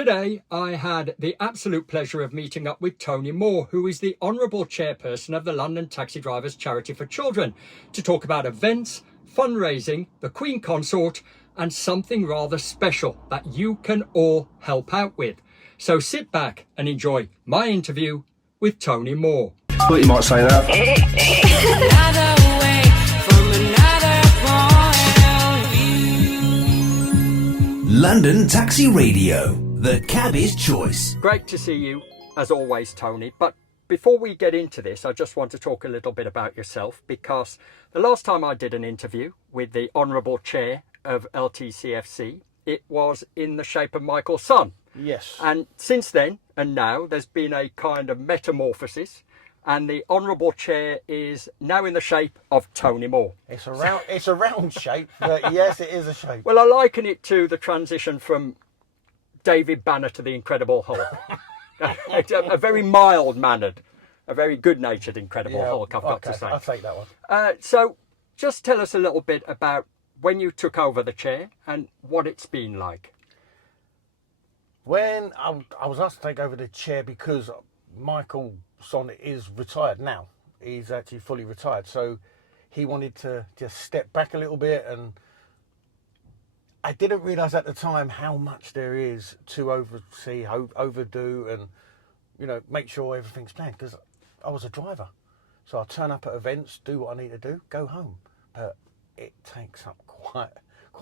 Today, I had the absolute pleasure of meeting up with Tony Moore, who is the Honourable Chairperson of the London Taxi Drivers Charity for Children, to talk about events, fundraising, the Queen Consort, and something rather special that you can all help out with. So sit back and enjoy my interview with Tony Moore. Thought you might say that. London Taxi Radio, the cabby's choice. Great to see you, as always, Tony. But before we get into this, I just want to talk a little bit about yourself, because the last time I did an interview with the Honourable Chair of LTCFC, it was in the shape of Michael's son. Yes. And since then and now, there's been a kind of metamorphosis, and the Honourable Chair is now in the shape of Tony Moore. It's a round shape, but yes, it is a shape. Well, I liken it to the transition from David Banner to the Incredible Hulk. A very mild-mannered, a very good-natured Incredible Hulk, I've got to say. I'll take that one. So just tell us a little bit about when you took over the chair and what it's been like. When I was asked to take over the chair because Michael Son is retired now. He's actually fully retired. So he wanted to just step back a little bit, and I didn't realise at the time how much there is to oversee, overdo, and, you know, make sure everything's planned, because I was a driver. So I turn up at events, do what I need to do, go home. But it takes up quite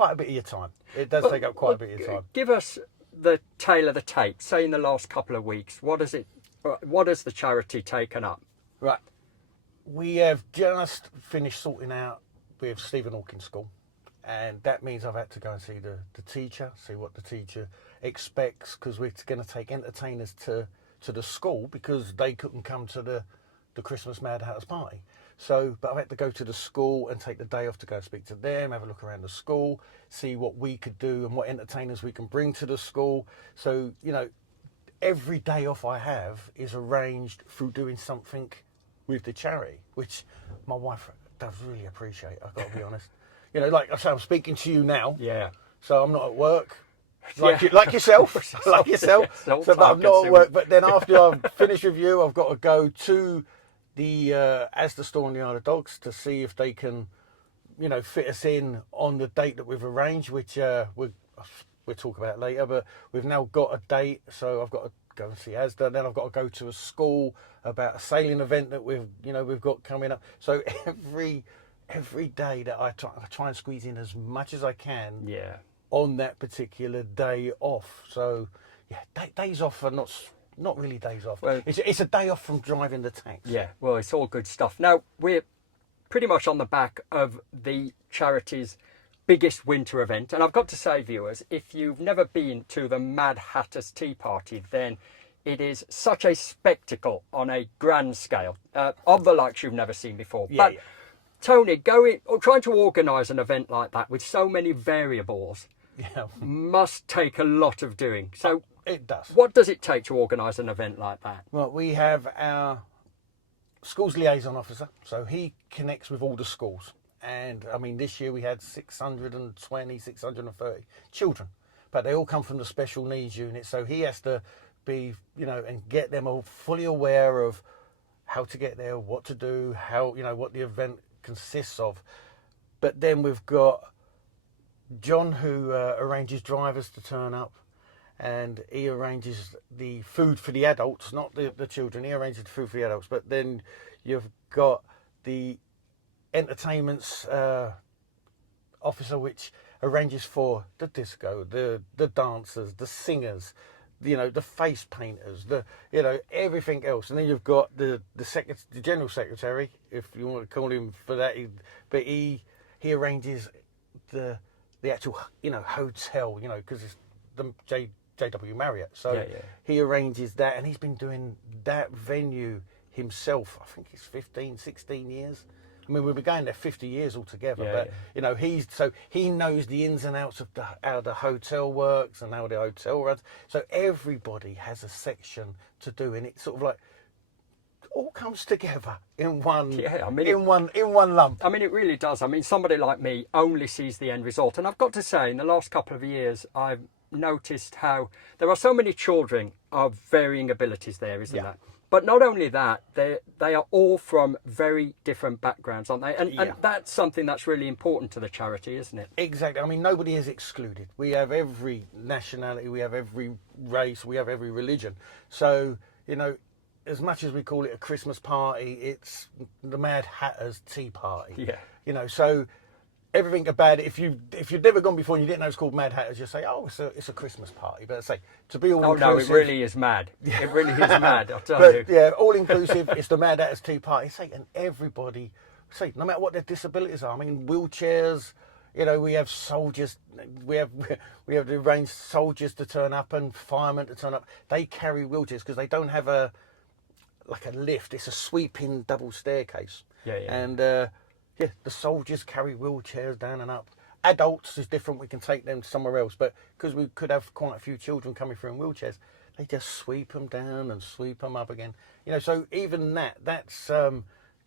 a bit of your time. It does take up quite a bit of your time. Give us the tale of the tape. Say in the last couple of weeks, what has the charity taken up? Right. We have just finished sorting out with Stephen Hawking School. And that means I've had to go and see the teacher, see what the teacher expects, because we're going to take entertainers to the school because they couldn't come to the Christmas Mad Hatters party. So, but I've had to go to the school and take the day off to go and speak to them, have a look around the school, see what we could do and what entertainers we can bring to the school. So, you know, every day off I have is arranged through doing something with the charity, which my wife does really appreciate, I've got to be honest. You know, like I say, I'm speaking to you now. Yeah. So I'm not at work. Like yourself. Like yourself. So but I'm not at work. But then after I've finished with you, I've got to go to the Asda store in the Isle of Dogs to see if they can, you know, fit us in on the date that we've arranged, which we'll talk about later. But we've now got a date, so I've got to go and see Asda. Then I've got to go to a school about a sailing event that we've got coming up. So every day that I try and squeeze in as much as I can on that particular day off. So yeah, days off are not really days off. Well, it's a day off from driving the tanks. Yeah, well, it's all good stuff. Now, we're pretty much on the back of the charity's biggest winter event. And I've got to say, viewers, if you've never been to the Mad Hatters Tea Party, then it is such a spectacle on a grand scale of the likes you've never seen before. Yeah, but Tony, trying to organise an event like that with so many variables must take a lot of doing. So it does. What does it take to organise an event like that? Well, we have our schools liaison officer, so he connects with all the schools. And I mean, this year we had 630 children, but they all come from the special needs unit. So he has to be, you know, and get them all fully aware of how to get there, what to do, how, you know, what the event consists of. But then we've got John, who arranges drivers to turn up, and he arranges the food for the adults, not the children. He arranges the food for the adults. But then you've got the entertainments officer, which arranges for the disco, the dancers, the singers, you know, the face painters, you know, everything else. And then you've got the general secretary, if you want to call him for that, but he arranges the actual, you know, hotel, you know, because it's the JW Marriott. So he arranges that, and he's been doing that venue himself, I think it's 15, 16 years. I mean, we've been going there 50 years altogether, but you know, he knows the ins and outs of how the hotel works and how the hotel runs. So everybody has a section to do, and it's sort of like all comes together in one. Yeah, I mean, in one lump. I mean, it really does. I mean, somebody like me only sees the end result, and I've got to say, in the last couple of years, I've noticed how there are so many children of varying abilities there, isn't Yeah. there? But not only that, they are all from very different backgrounds, aren't they? And Yeah. that's something that's really important to the charity, isn't it? Exactly. I mean, nobody is excluded. We have every nationality, we have every race, we have every religion. So, you know, as much as we call it a Christmas party, it's the Mad Hatter's tea party. Yeah. You know, so everything about it, if you've never gone before and you didn't know it's called Mad Hatters, you say, oh, it's a Christmas party. But I say, to be all Oh inclusive. no, it really is mad. It really is mad, I'll tell you. But yeah, all inclusive, it's the Mad Hatters Tea Party. Say, and everybody, say, no matter what their disabilities are, I mean, wheelchairs, you know, we have soldiers, we have arranged soldiers to turn up and firemen to turn up. They carry wheelchairs because they don't have a lift. It's a sweeping double staircase. Yeah. And yeah, the soldiers carry wheelchairs down and up. Adults is different. We can take them somewhere else. But because we could have quite a few children coming through in wheelchairs, they just sweep them down and sweep them up again. You know, so even that's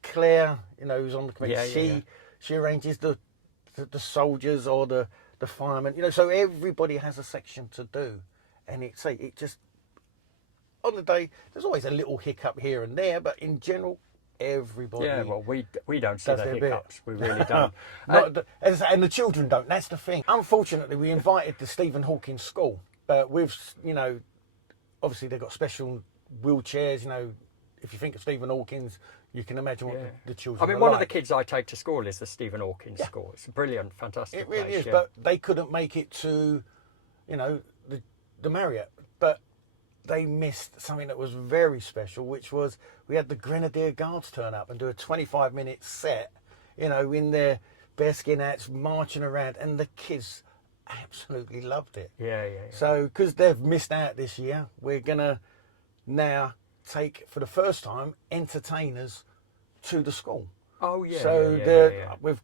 Claire, you know, who's on the committee. She arranges the soldiers or the firemen. You know, so everybody has a section to do. And it just, on the day, there's always a little hiccup here and there, but in general, everybody. Yeah, well, we don't see does the their hiccups. We really don't. And the children don't. That's the thing. Unfortunately, we invited the Stephen Hawking School, but with, you know, obviously they've got special wheelchairs. You know, if you think of Stephen Hawking's, you can imagine what the children. I mean, are one like. of the kids I take to school is the Stephen Hawking School. It's a brilliant, fantastic It really place, is, yeah. but they couldn't make it to, you know, the Marriott. But they missed something that was very special, which was we had the Grenadier Guards turn up and do a 25-minute set, you know, in their bearskin hats, marching around, and the kids absolutely loved it. Yeah. So, because they've missed out this year, we're going to now take, for the first time, entertainers to the school. Oh, yeah. So we've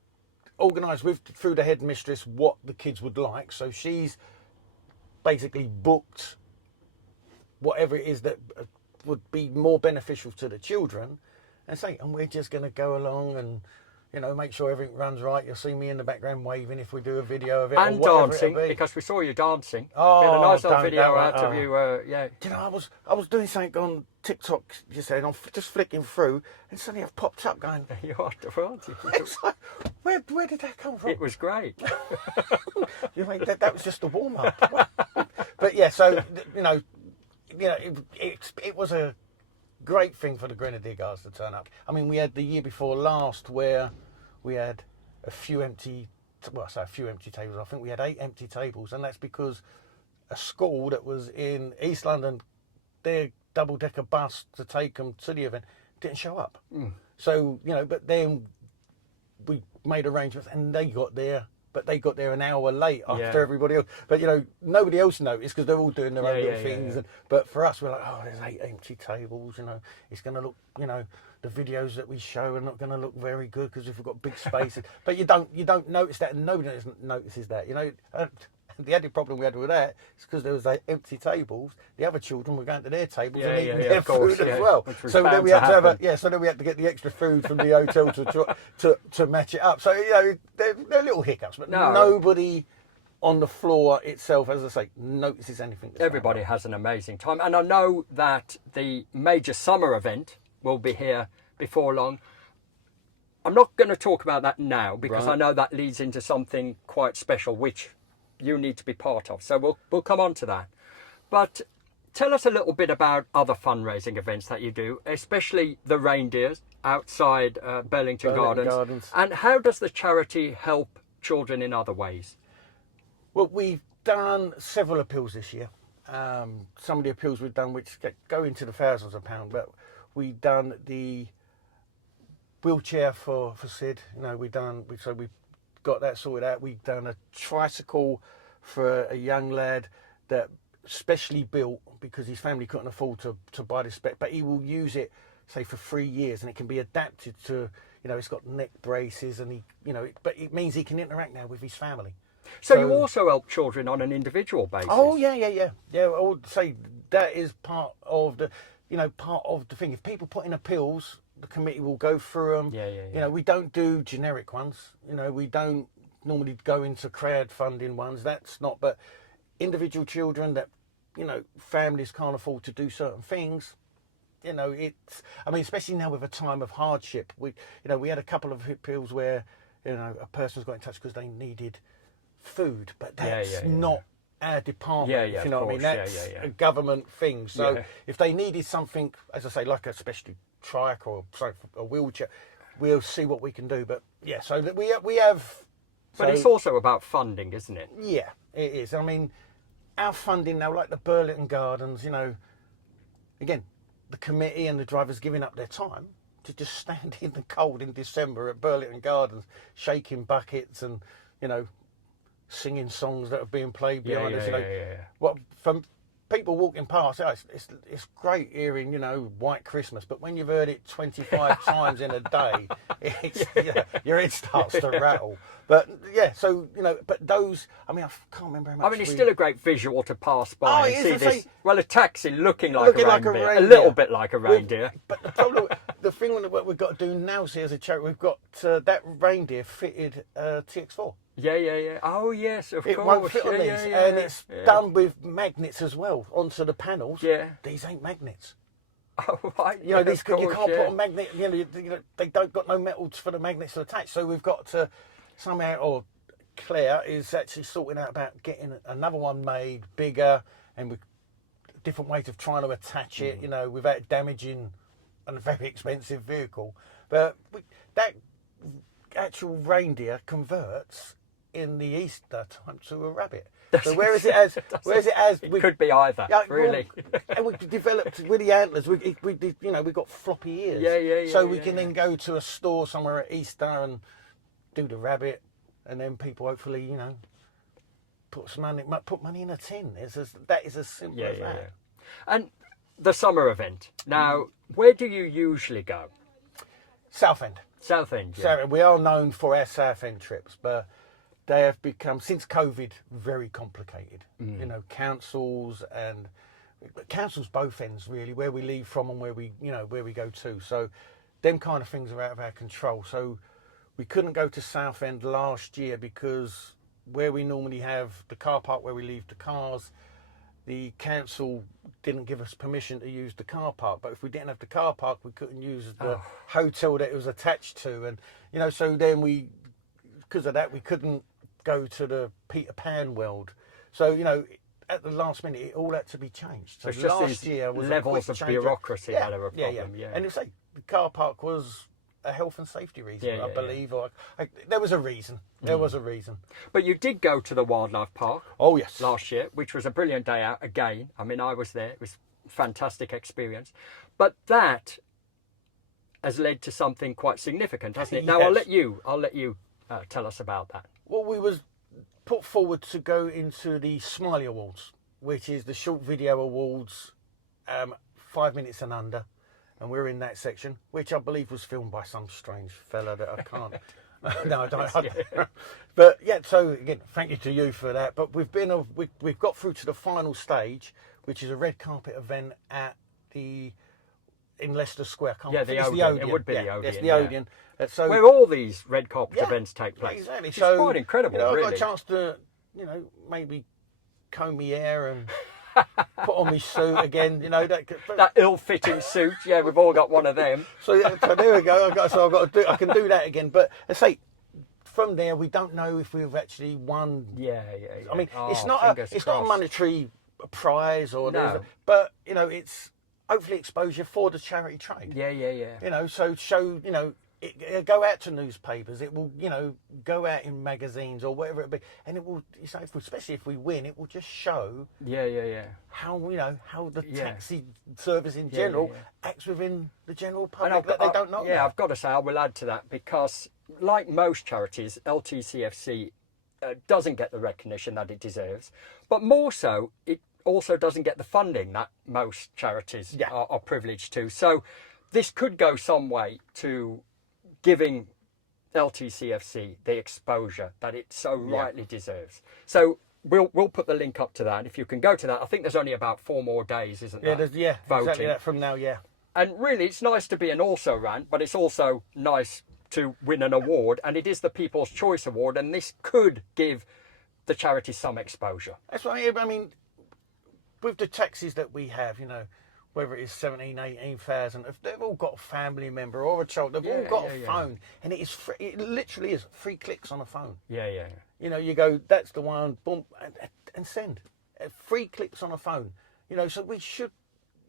organised through the headmistress what the kids would like. So she's basically booked whatever it is that would be more beneficial to the children, and we're just going to go along and, you know, make sure everything runs right. You'll see me in the background waving if we do a video of it. And or dancing, it'll be. because we saw you dancing. Oh, we had a nice little don't- video don't- out of you, yeah. Do you know, I was doing something on TikTok just then, I'm just flicking through, and suddenly I've popped up going, You are, aren't you? it's like, where did that come from? It was great. You mean that was just a warm up? But yeah, so you know, it was a great thing for the Grenadier Guards to turn up. I mean, we had the year before last where we had a few empty tables. I think we had 8 empty tables, and that's because a school that was in East London, their double-decker bus to take them to the event didn't show up. So, you know, but then we made arrangements and they got there, but they got there an hour late after everybody else. But, you know, nobody else noticed because they're all doing their own little things. Yeah. But for us, we're like, oh, there's 8 empty tables, you know, it's going to look, you know, the videos that we show are not going to look very good because we've got big spaces. But you don't notice that, and nobody notices that, you know. The added problem we had with that is because there was like empty tables. The other children were going to their tables and eating their food as well. So then we had to have so then we had to get the extra food from the hotel to match it up. So, you know, they're little hiccups, but nobody on the floor itself, as I say, notices anything. Everybody has an amazing time, and I know that the major summer event will be here before long. I'm not going to talk about that now because I know that leads into something quite special, which you need to be part of. So we'll come on to that. But tell us a little bit about other fundraising events that you do, especially the reindeers outside Burlington Gardens. And how does the charity help children in other ways? Well, we've done several appeals this year. Some of the appeals we've done, which go into the thousands of pounds, but we've done the wheelchair for Sid. You know, we've got that sorted out. We've done a tricycle for a young lad that specially built because his family couldn't afford to buy this spec, but he will use it, say, for 3 years, and it can be adapted to, you know, it's got neck braces, and but it means he can interact now with his family. So you also help children on an individual basis? Oh yeah. I would say that is part of the thing. If people put in appeals, the committee will go through them. You know, we don't do generic ones. You know, we don't normally go into crowdfunding ones. That's not. But individual children that, families can't afford to do certain things. Especially now with a time of hardship. We had a couple of appeals where, a person's got in touch because they needed food, but that's not our department, if you know what I mean. That's a government thing. So if they needed something, as I say, like a specialty trike or a wheelchair, we'll see what we can do. But so that we have. But it's also about funding, isn't it? Yeah, it is. Our funding now, like the Burlington Gardens, again, the committee and the drivers giving up their time to just stand in the cold in December at Burlington Gardens, shaking buckets and, singing songs that are being played behind us. What from people walking past, it's great hearing, White Christmas, but when you've heard it 25 times in a day, your head starts to rattle. But but those, I can't remember how much. It's still a great visual to pass by and see this. A taxi looking like a reindeer, a little bit like a reindeer. But the problem, the thing that we've got to do now, see, as a charity, we've got that reindeer fitted TX4. Yeah. Oh, yes, of course. It won't fit on these, and it's done with magnets as well onto the panels. Yeah. These ain't magnets. Oh, right. These you can't put a magnet. They don't got no metals for the magnets to attach. So we've got to somehow, or Claire is actually sorting out about getting another one made bigger and with different ways of trying to attach it. Without damaging a very expensive vehicle. But that actual reindeer converts in the Easter time to a rabbit. So whereas it could be either, really. And we developed with the antlers. We got floppy ears. So we can then go to a store somewhere at Easter and do the rabbit, and then people hopefully put money in a tin. That is as simple as that. Yeah. And the summer event. Now, where do you usually go? Southend. Southend. Yeah. So we are known for our Southend trips, but they have become, since COVID, very complicated. Councils both ends really, where we leave from and where we go to. So them kind of things are out of our control. So we couldn't go to Southend last year because where we normally have the car park where we leave the cars, the council didn't give us permission to use the car park. But if we didn't have the car park, we couldn't use the hotel that it was attached to. And, so then because of that, we couldn't go to the Peter Pan world. So, at the last minute, it all had to be changed. So it's just last year was levels of bureaucracy that are a problem. Yeah. And it's like the car park was a health and safety reason, I believe. Or there was a reason. There was a reason. But you did go to the wildlife park. Oh, yes. Last year, which was a brilliant day out again. I was there. It was a fantastic experience. But that has led to something quite significant, hasn't it? Now, I'll let you tell us about that. Well, we was put forward to go into the Smiley Awards, which is the short video awards, 5 minutes and under. And we're in that section, which I believe was filmed by some strange fella that I can't. No, I don't. But so again, thank you to you for that. But we've got through to the final stage, which is a red carpet event in Leicester Square. The Odeon. It would be the Odeon. It's the Odeon. So where all these red carpet events take place. Exactly. It's quite incredible. I really. got a chance to, maybe comb my hair and put on my suit again. That ill-fitting suit. Yeah, we've all got one of them. So there we go. I can do that again. But I say, from there, we don't know if we've actually won. Yeah. It's not a monetary prize but it's hopefully exposure for the charity trade. Yeah. So show, it go out to newspapers. It will, go out in magazines or whatever it be, and it will. Especially if we win, it will just show. How how the taxi service in general acts within the general public that they don't know. Yeah, I've got to say I will add to that because, like most charities, LTCFC doesn't get the recognition that it deserves, but more so, it also doesn't get the funding that most charities are privileged to. So, this could go some way to giving LTCFC the exposure that it so rightly deserves. So we'll put the link up to that. If you can go to that, I think there's only about 4 more days, isn't there? Voting. Exactly that from now. And really, it's nice to be an also-ran, but it's also nice to win an award, and it is the People's Choice Award, and this could give the charity some exposure. That's what I mean, with the taxis that we have, whether it is 17, 18,000, if they've all got a family member or a child, they've all got a phone, and it is free, it literally is 3 clicks on a phone. Yeah. You go, that's the one, boom, and send. 3 clicks on a phone. So we should,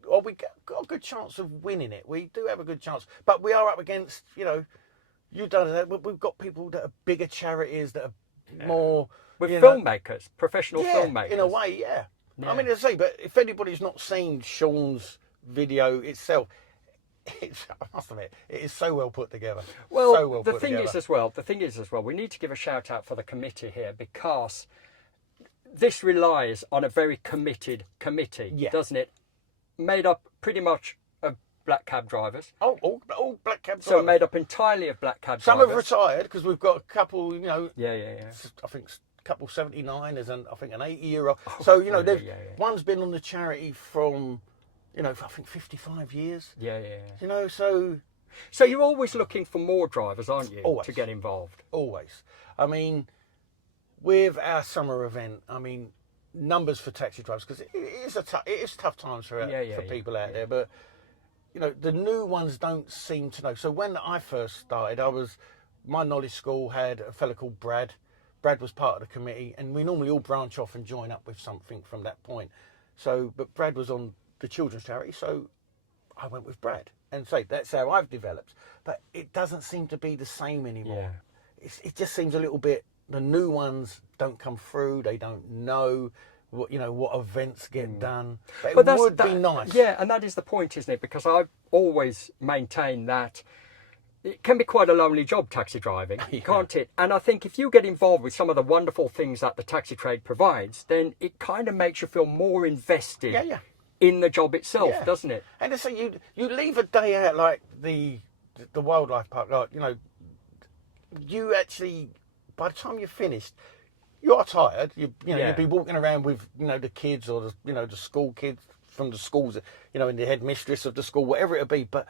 or we got a good chance of winning it. We do have a good chance, but we are up against, you've done that, but we've got people that are bigger charities that are more. With filmmakers, professional yeah, filmmakers. in a way, yeah. I mean, as I say, but if anybody's not seen Sean's video itself, I must admit, it is so well put together. Well, so well the put thing together. is as well, we need to give a shout out for the committee here, because this relies on a very committed committee, doesn't it? Made up pretty much of black cab drivers. Oh, all black cab drivers. So made up entirely of black cab Some drivers. have retired, because we've got a couple, Yeah. I think couple 79ers and I think an 80-year-old. So one's been on the charity from, I think 55 years. Yeah. So you're always looking for more drivers, aren't you? Always. To get involved. Always. I mean, with our summer event, numbers for taxi drivers, because it is tough times for people out there, but the new ones don't seem to know. So when I first started, my knowledge school had a fella called Brad. Brad was part of the committee, and we normally all branch off and join up with something from that point. So, but Brad was on the children's charity, so I went with Brad. And that's how I've developed. But it doesn't seem to be the same anymore. Yeah. It just seems a little bit, the new ones don't come through, they don't know what events get done. But it would be nice. Yeah, and that is the point, isn't it? Because I've always maintained that it can be quite a lonely job, taxi driving, can't it? And I think if you get involved with some of the wonderful things that the taxi trade provides, then it kind of makes you feel more invested in the job itself, doesn't it? And to say you leave a day out like the wildlife park, like you actually, by the time you're finished, you are tired. You'll be walking around with the kids or the school kids from the schools, and the headmistress of the school, whatever it'll be. But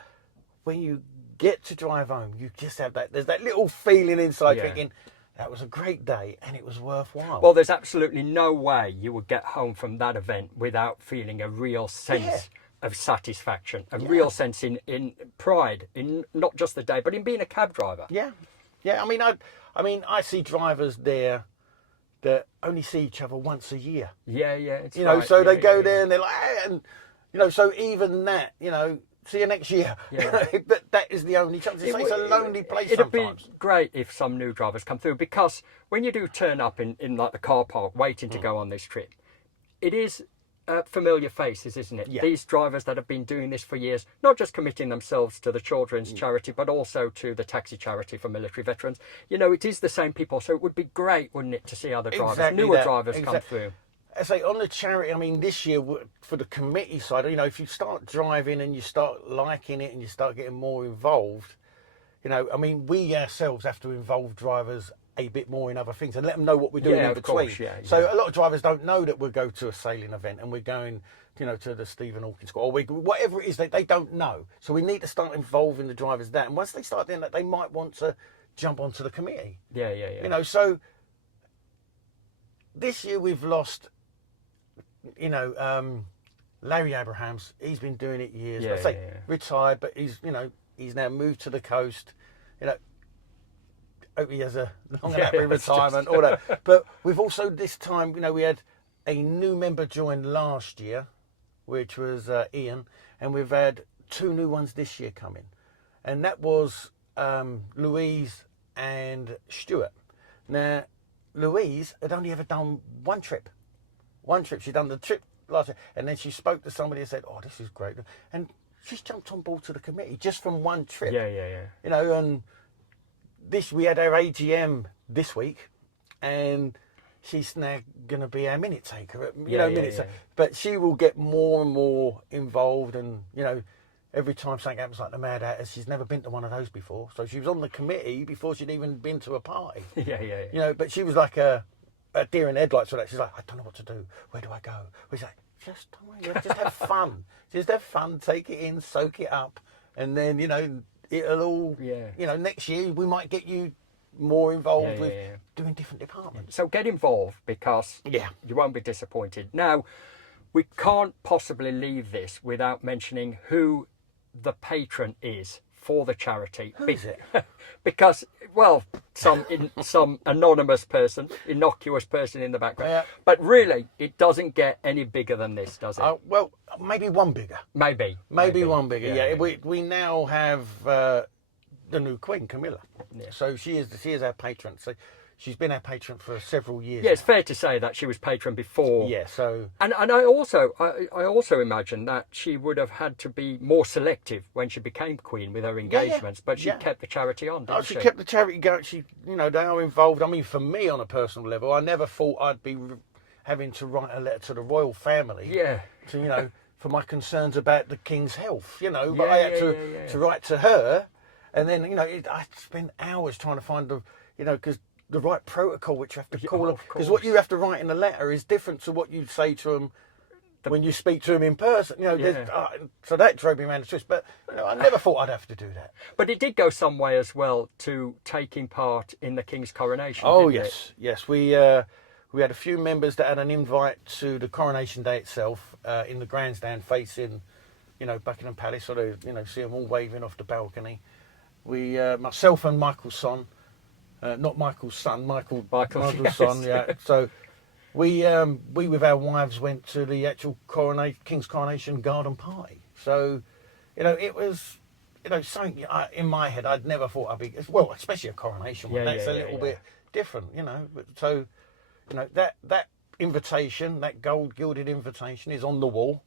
when you get to drive home, you just have there's that little feeling inside thinking, that was a great day and it was worthwhile. Well, there's absolutely no way you would get home from that event without feeling a real sense of satisfaction, a real sense in pride in not just the day, but in being a cab driver. Yeah. I mean, I see drivers there that only see each other once a year. Yeah. It's so they go there and they're like, and so even that, see you next year. Yeah. But that is the only chance. It's a lonely place It'd sometimes. be great if some new drivers come through, because when you do turn up in like the car park waiting to go on this trip, it is familiar faces, isn't it? Yeah. These drivers that have been doing this for years, not just committing themselves to the children's charity, but also to the taxi charity for military veterans. It is the same people. So it would be great, wouldn't it, to see other drivers, newer drivers come through. I say on the charity, this year for the committee side, if you start driving and you start liking it and you start getting more involved, we ourselves have to involve drivers a bit more in other things and let them know what we're doing in between. Course, So a lot of drivers don't know that we'll go to a sailing event and we're going, to the Stephen Hawking School or whatever it is, they don't know. So we need to start involving the drivers that, and once they start doing that, they might want to jump onto the committee. Yeah. So this year we've lost. Larry Abrahams, he's been doing it years. Retired, but he's now moved to the coast. Hope he has a long and happy retirement. All that. But we've also this time, we had a new member join last year, which was Ian, and we've had 2 new ones this year coming, and that was Louise and Stuart. Now, Louise had only ever done one trip. She'd done the trip last year, and then she spoke to somebody and said, "Oh, this is great," and she's jumped on board to the committee just from one trip. Yeah. And we had our AGM this week, and she's now going to be our minute taker. But she will get more and more involved, and every time something happens like the Mad Hatters, she's never been to one of those before. So she was on the committee before she'd even been to a party. Yeah. But she was like a deer in headlights for that. She's like, I don't know what to do. Where do I go? He's like, just don't worry, just have fun. Just have fun, take it in, soak it up, and then it'll all. Next year we might get you more involved Yeah, with yeah, yeah. doing different departments. So get involved, because Yeah. you won't be disappointed. Now, we can't possibly leave this without mentioning who the patron is for the charity. Who is it? Because, well, some anonymous person, innocuous person in the background. Yeah. But really, it doesn't get any bigger than this, does it? Well, maybe one bigger. Maybe One bigger. Yeah. We now have the new Queen, Camilla. Yeah. So she is our patron. So she's been our patron for several years. Yeah, it's fair to say that she was patron before. Yeah. So And I also imagine that she would have had to be more selective when she became Queen with her engagements, but she kept the charity on, didn't she kept the charity going. She, they are involved. I mean, for me, on a personal level, I never thought I'd be having to write a letter to the royal family. Yeah. To for my concerns about the King's health. But Yeah, I had yeah. to write to her, and then I spent hours trying to find because the right protocol which you have to call them, because what you have to write in a letter is different to what you say to them when you speak to them in person. So that drove me around the twist. But I never thought I'd have to do that. But it did go some way as well to taking part in the King's coronation. Oh didn't yes, yes. We had a few members that had an invite to the coronation day itself in the grandstand facing, Buckingham Palace. So they, see them all waving off the balcony. We, myself and Michael's son. Not Michael's son, Michael's yes. son. Yeah. So we with our wives went to the actual King's coronation garden party. So, it was, something in my head I'd never thought I'd be. Well, especially a coronation one. That's a little bit different, But so, that invitation, that gold gilded invitation, is on the wall.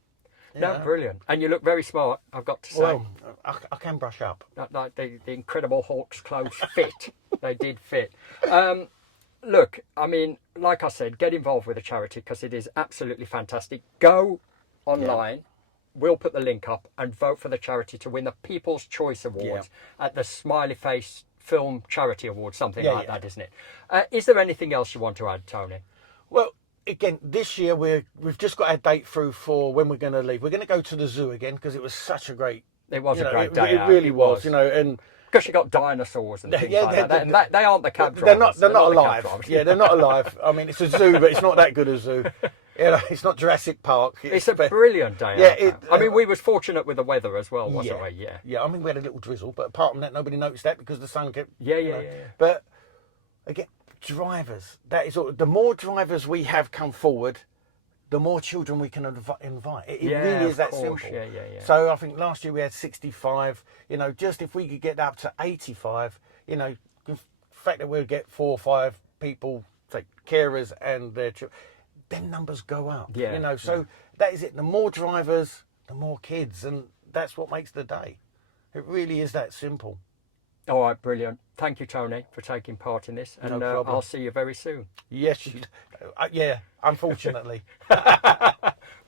No, brilliant. And you look very smart, I've got to say. Well, I can brush up. Like the Incredible Hulk's clothes fit. They did fit. Look, I mean, like I said, get involved with the charity because it is absolutely fantastic. Go online. We'll put the link up and vote for the charity to win the People's Choice Awards at the Smiley Face Film Charity Awards, something like that, isn't it? Is there anything else you want to add, Tony? Well, again, this year we've just got our date through for when we're going to leave. We're going to go to the zoo again because it was such a great. It was a great day. It really was, and because you got dinosaurs and things like that. And they aren't the cab they're drivers. They're not the alive. cab drivers. Yeah, they're not alive. I mean, it's a zoo, but it's not that good a zoo. It's not Jurassic Park. It's a brilliant day. Yeah, I mean, we was fortunate with the weather as well, wasn't we? Yeah. Yeah, I mean, we had a little drizzle, but apart from that, nobody noticed that because the sun kept. Yeah. But again, drivers. That is all. The more drivers we have come forward, the more children we can invite. It really is that simple. Yeah. So I think last year we had 65. Just if we could get up to 85, the fact that we'll get 4 or 5 people, say carers and their children, then numbers go up. Yeah. So that is it. The more drivers, the more kids, and that's what makes the day. It really is that simple. All right, brilliant. Thank you, Tony, for taking part in this, and No problem. I'll see you very soon. Yes, unfortunately.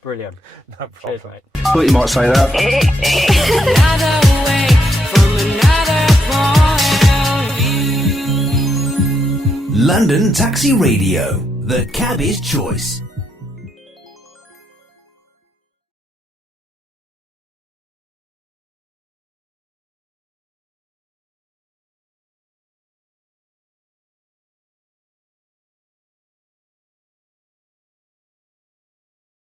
Brilliant. No problem. Cheers, mate. Thought you might say that. London Taxi Radio, the cabby's choice.